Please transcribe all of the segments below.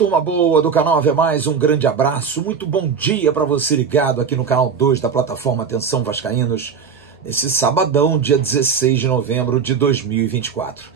turma boa do canal Ave Mais, um grande abraço, muito bom dia para você ligado aqui no canal 2 da plataforma Atenção Vascaínos, nesse sabadão, dia 16 de novembro de 2024.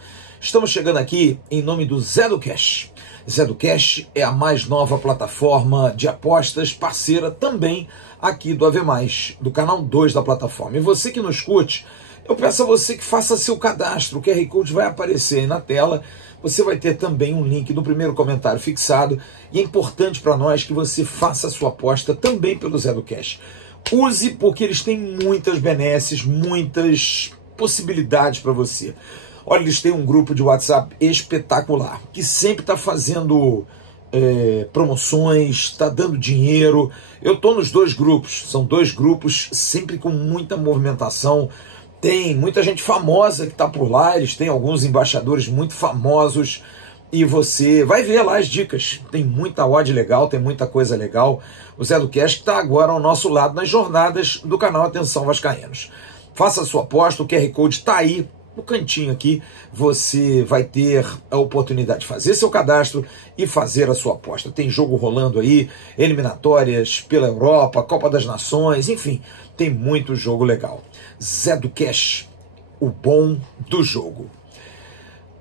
Estamos chegando aqui em nome do Zé do Cash. Zé do Cash é a mais nova plataforma de apostas, parceira também aqui do Ave Mais, do canal 2 da plataforma. E você que nos curte, eu peço a você que faça seu cadastro, o QR Code vai aparecer aí na tela. Você vai ter também um link no primeiro comentário fixado e é importante para nós que você faça a sua aposta também pelo Zé do Cash. Use porque eles têm muitas benesses, muitas possibilidades para você. Olha, eles têm um grupo de WhatsApp espetacular, que sempre está fazendo promoções, está dando dinheiro. Eu estou nos dois grupos, são dois grupos sempre com muita movimentação. Tem muita gente famosa que está por lá, eles têm alguns embaixadores muito famosos e você vai ver lá as dicas. Tem muita odd legal, tem muita coisa legal. O Zé do Cash está agora ao nosso lado nas jornadas do canal Atenção Vascaínos. Faça a sua aposta, o QR Code está aí no cantinho aqui. Você vai ter a oportunidade de fazer seu cadastro e fazer a sua aposta. Tem jogo rolando aí, eliminatórias pela Europa, Copa das Nações, enfim, tem muito jogo legal. Zé do Cash, o bom do jogo.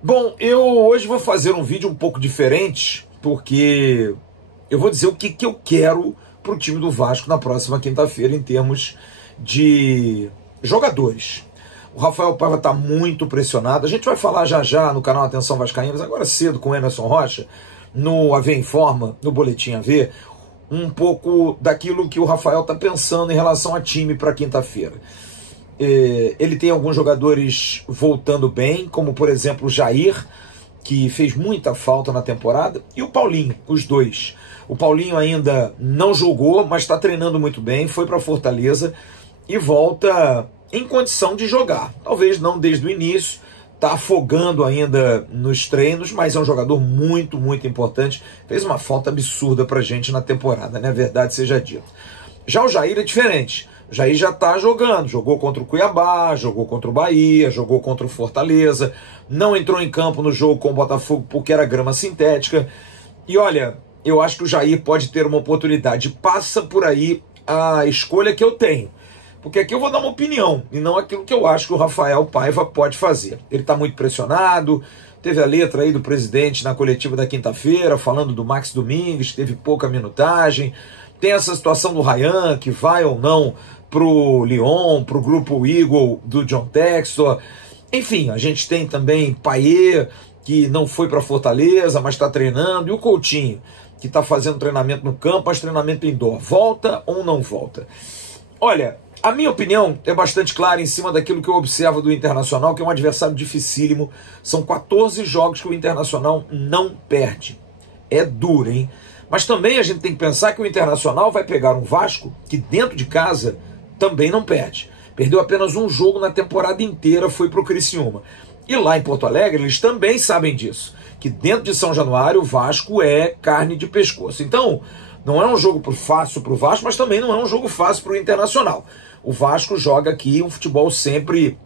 Bom, eu hoje vou fazer um vídeo um pouco diferente, porque eu vou dizer o que eu quero para o time do Vasco na próxima quinta-feira em termos de jogadores. O Rafael Paiva está muito pressionado. A gente vai falar já já no canal Atenção Vascaínos, agora cedo com o Emerson Rocha, no AV Informa, no Boletim AV, um pouco daquilo que o Rafael está pensando em relação a time para quinta-feira. Ele tem alguns jogadores voltando bem, como por exemplo o Jair, que fez muita falta na temporada, e o Paulinho, os dois. O Paulinho ainda não jogou, mas está treinando muito bem, foi para Fortaleza e volta em condição de jogar. Talvez não desde o início, está afogando ainda nos treinos, mas é um jogador muito, muito importante. Fez uma falta absurda para a gente na temporada, né? Verdade seja dita. Já o Jair é diferente. O Jair já está jogando, jogou contra o Cuiabá, jogou contra o Bahia, jogou contra o Fortaleza, não entrou em campo no jogo com o Botafogo porque era grama sintética. E olha, eu acho que o Jair pode ter uma oportunidade. Passa por aí a escolha que eu tenho. Porque aqui eu vou dar uma opinião, e não aquilo que eu acho que o Rafael Paiva pode fazer. Ele está muito pressionado, teve a letra aí do presidente na coletiva da quinta-feira, falando do Max Domingues, teve pouca minutagem. Tem essa situação do Ryan, que vai ou não pro Lyon, pro grupo Eagle do John Textor. Enfim, a gente tem também Payet, que não foi para Fortaleza, mas está treinando, e o Coutinho, que está fazendo treinamento no campo, mas treinamento indoor. Volta ou não volta? Olha, a minha opinião é bastante clara em cima daquilo que eu observo do Internacional, que é um adversário dificílimo. São 14 jogos que o Internacional não perde. É duro, hein? Mas também a gente tem que pensar que o Internacional vai pegar um Vasco que dentro de casa também não perde. Perdeu apenas um jogo na temporada inteira, foi para o Criciúma. E lá em Porto Alegre eles também sabem disso, que dentro de São Januário o Vasco é carne de pescoço. Então, não é um jogo fácil para o Vasco, mas também não é um jogo fácil para o Internacional. O Vasco joga aqui um futebol sempre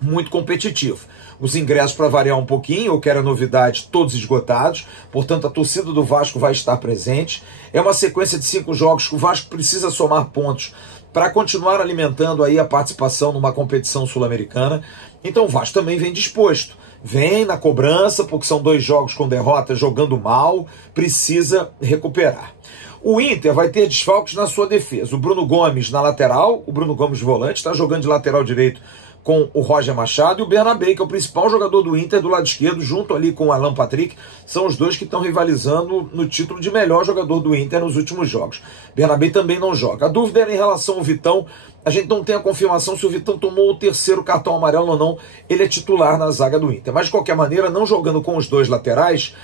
muito competitivo. Os ingressos, para variar um pouquinho, eu quero a novidade, todos esgotados. Portanto, a torcida do Vasco vai estar presente. É uma sequência de 5 jogos que o Vasco precisa somar pontos para continuar alimentando aí a participação numa competição sul-americana. Então o Vasco também vem disposto. Vem na cobrança, porque são 2 jogos com derrota, jogando mal, precisa recuperar. O Inter vai ter desfalques na sua defesa. O Bruno Gomes na lateral, o Bruno Gomes volante, está jogando de lateral direito com o Roger Machado, e o Bernabé, que é o principal jogador do Inter do lado esquerdo, junto ali com o Alan Patrick, são os dois que estão rivalizando no título de melhor jogador do Inter nos últimos jogos. Bernabé também não joga. A dúvida era em relação ao Vitão. A gente não tem a confirmação se o Vitão tomou o 3º cartão amarelo ou não. Ele é titular na zaga do Inter. Mas, de qualquer maneira, não jogando com os 2 laterais,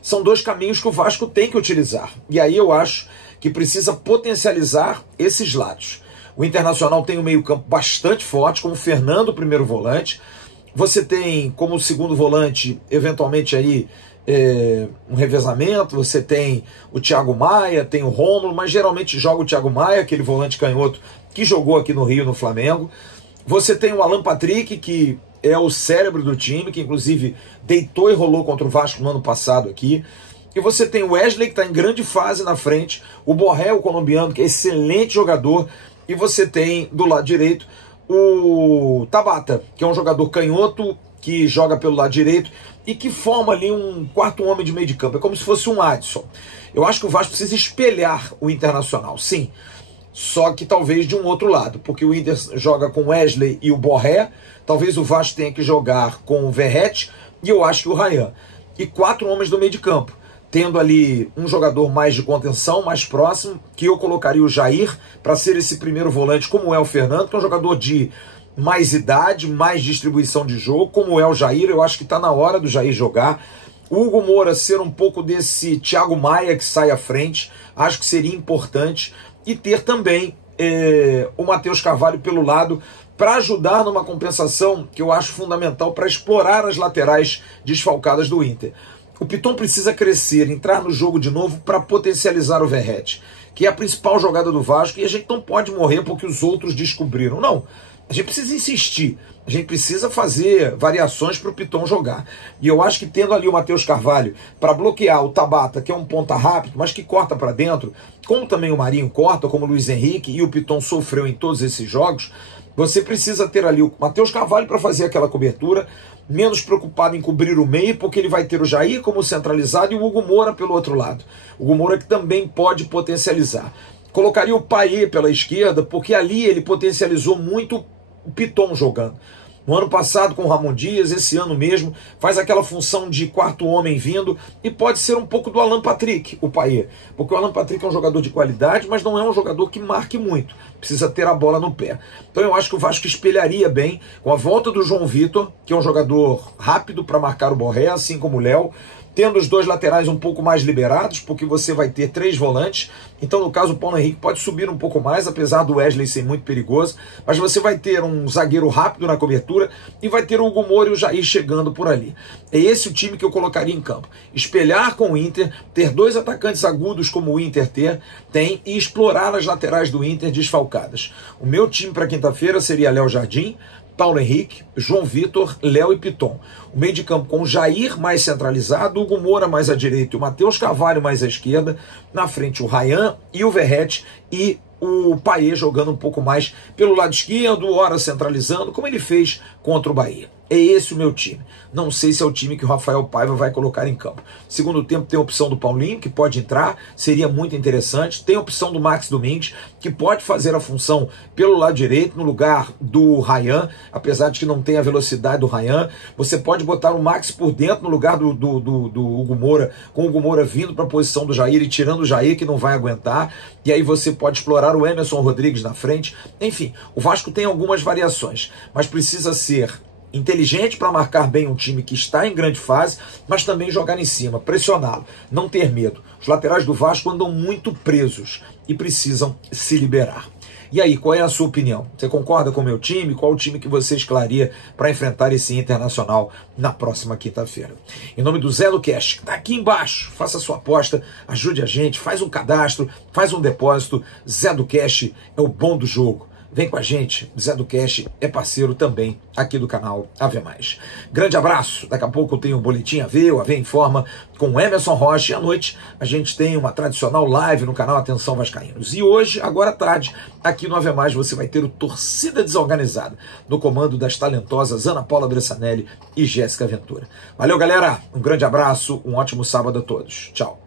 são 2 caminhos que o Vasco tem que utilizar. E aí eu acho que precisa potencializar esses lados. O Internacional tem um meio-campo bastante forte, como o Fernando, primeiro volante. Você tem como segundo volante, eventualmente, aí um revezamento. Você tem o Thiago Maia, tem o Rômulo, mas geralmente joga o Thiago Maia, aquele volante canhoto que jogou aqui no Rio, no Flamengo. Você tem o Alan Patrick, que é o cérebro do time, que inclusive deitou e rolou contra o Vasco no ano passado aqui. e você tem o Wesley, que está em grande fase na frente, o Borré, o colombiano, que é excelente jogador, e você tem do lado direito o Tabata, que é um jogador canhoto, que joga pelo lado direito e que forma ali um quarto homem de meio de campo. É como se fosse um Adson. Eu acho que o Vasco precisa espelhar o Internacional, sim. Só que talvez de um outro lado, porque o Inter joga com o Wesley e o Borré, talvez o Vasco tenha que jogar com o Verratti e eu acho que o Ryan. E 4 homens do meio de campo, tendo ali um jogador mais de contenção, mais próximo, que eu colocaria o Jair para ser esse primeiro volante, como é o Fernando, que é um jogador de mais idade, mais distribuição de jogo, como é o Jair. Eu acho que está na hora do Jair jogar. O Hugo Moura ser um pouco desse Thiago Maia que sai à frente, acho que seria importante. E ter também o Matheus Carvalho pelo lado, para ajudar numa compensação que eu acho fundamental para explorar as laterais desfalcadas do Inter. O Piton precisa crescer, entrar no jogo de novo para potencializar o Verratti, que é a principal jogada do Vasco, e a gente não pode morrer porque os outros descobriram. Não, a gente precisa insistir, a gente precisa fazer variações para o Piton jogar. E eu acho que tendo ali o Matheus Carvalho para bloquear o Tabata, que é um ponta rápido, mas que corta para dentro, como também o Marinho corta, como o Luiz Henrique, e o Piton sofreu em todos esses jogos, você precisa ter ali o Matheus Carvalho para fazer aquela cobertura, menos preocupado em cobrir o meio, porque ele vai ter o Jair como centralizado e o Hugo Moura pelo outro lado. O Hugo Moura que também pode potencializar. Colocaria o Payet pela esquerda, porque ali ele potencializou muito o Piton jogando. No ano passado com o Ramon Dias, esse ano mesmo, faz aquela função de quarto homem vindo, e pode ser um pouco do Alan Patrick, o Payet. Porque o Alan Patrick é um jogador de qualidade, mas não é um jogador que marque muito. Precisa ter a bola no pé. Então eu acho que o Vasco espelharia bem com a volta do João Vitor, que é um jogador rápido para marcar o Borré, assim como o Léo, tendo os dois laterais um pouco mais liberados, porque você vai ter 3 volantes. Então, no caso, o Paulo Henrique pode subir um pouco mais, apesar do Wesley ser muito perigoso, mas você vai ter um zagueiro rápido na cobertura e vai ter o Hugo Moura e o Jair chegando por ali. É esse o time que eu colocaria em campo. Espelhar com o Inter, ter 2 atacantes agudos como o Inter tem, e explorar as laterais do Inter desfalcadas. O meu time para quinta-feira seria Léo Jardim, Paulo Henrique, João Vitor, Léo e Piton. O meio de campo com o Jair mais centralizado, o Hugo Moura mais à direita e o Matheus Carvalho mais à esquerda. Na frente o Ryan e o Verratti, e o Payet jogando um pouco mais pelo lado esquerdo, ora centralizando, como ele fez contra o Bahia. É esse o meu time. Não sei se é o time que o Rafael Paiva vai colocar em campo. Segundo tempo tem a opção do Paulinho, que pode entrar, seria muito interessante. Tem a opção do Max Domingues, que pode fazer a função pelo lado direito, no lugar do Ryan, apesar de que não tem a velocidade do Ryan. Você pode botar o Max por dentro, no lugar do Hugo Moura, com o Hugo Moura vindo para a posição do Jair e tirando o Jair, que não vai aguentar. E aí você pode explorar o Emerson Rodrigues na frente. Enfim, o Vasco tem algumas variações, mas precisa ser inteligente para marcar bem um time que está em grande fase, mas também jogar em cima, pressioná-lo, não ter medo. Os laterais do Vasco andam muito presos e precisam se liberar. E aí, qual é a sua opinião? Você concorda com o meu time? Qual o time que você escalaria para enfrentar esse Internacional na próxima quinta-feira? Em nome do Zé do Cash, que está aqui embaixo, faça a sua aposta, ajude a gente, faz um cadastro, faz um depósito. Zé do Cash é o bom do jogo. Vem com a gente, Zé do Cash é parceiro também aqui do canal AV+. Grande abraço, daqui a pouco eu tenho um Boletim AV, o AV Informa, com o Emerson Rocha, e à noite a gente tem uma tradicional live no canal Atenção Vascaínos. E hoje, agora à tarde, aqui no AV+, você vai ter o Torcida Desorganizada, no comando das talentosas Ana Paula Bressanelli e Jéssica Ventura. Valeu, galera, um grande abraço, um ótimo sábado a todos. Tchau.